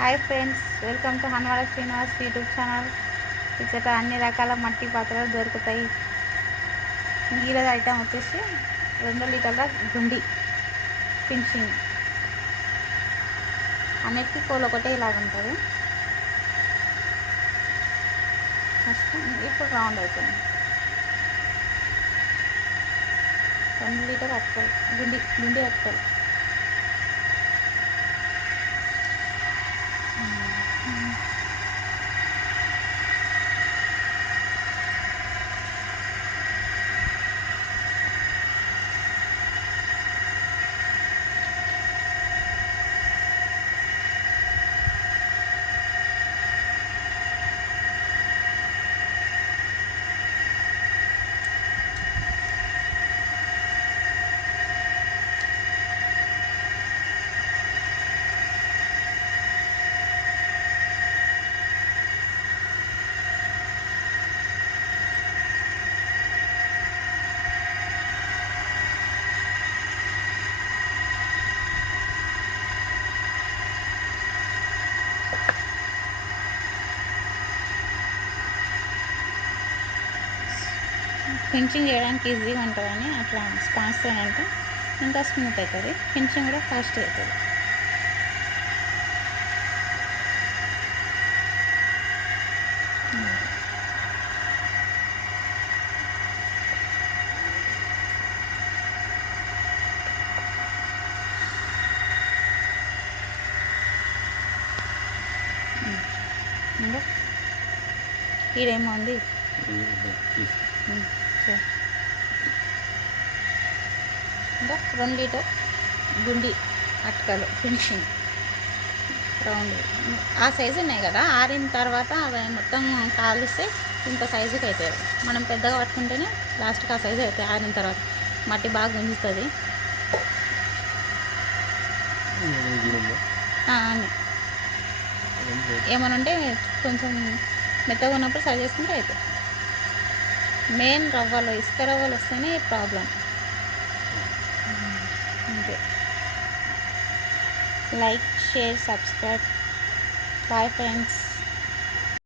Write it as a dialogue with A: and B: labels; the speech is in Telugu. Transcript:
A: Hi friends welcome to Hanwada Srinivas YouTube channel ఇచ్చట అన్ని రకాల మట్టి పాత్రలు దొరుకుతాయి. నీళ్ళ ఐటమ్ వచ్చేసి రెండు లీటర్ల గుండి ఫినిషింగ్. అన్నిటికీ కోలు ఒకటే ఇలాగ ఉంటుంది. ఫస్ట్ ఇప్పుడు రౌండ్ అవుతుంది రెండు లీటర్ అటుకలు గుండి గుండి అటుకలు. ఫినిషింగ్ చేయడానికి ఈజీగా ఉంటుందని అట్లా స్పాన్స్ అంటే ఇంకా స్మూత్ అవుతుంది. ఫినిషింగ్ కూడా ఫాస్ట్ అవుతుంది. ఇంకా? ఈడేమో ఉంది. ఇంకా రెండు లీటర్ గుండి అటకలు ఫినిషింగ్ రౌండ్. ఆ సైజు ఉన్నాయి కదా ఆరిన తర్వాత అవి మొత్తం కాలిస్తే ఇంత సైజుకి అవుతాయి మనం పెద్దగా పట్టుకుంటేనే లాస్ట్కి ఆ సైజు అవుతాయి ఆరిన తర్వాత. మట్టి బాగా గుంజుతుంది. ఏమనుంటే ఉంటే కొంచెం మెత్తగా ఉన్నప్పుడు సరి చేసుకుంటే అవుతాయి మెయిన్ రవ్వలు ఇసుక రవ్వలు వస్తేనే ప్రాబ్లం. అంతే. Like share subscribe. Bye friends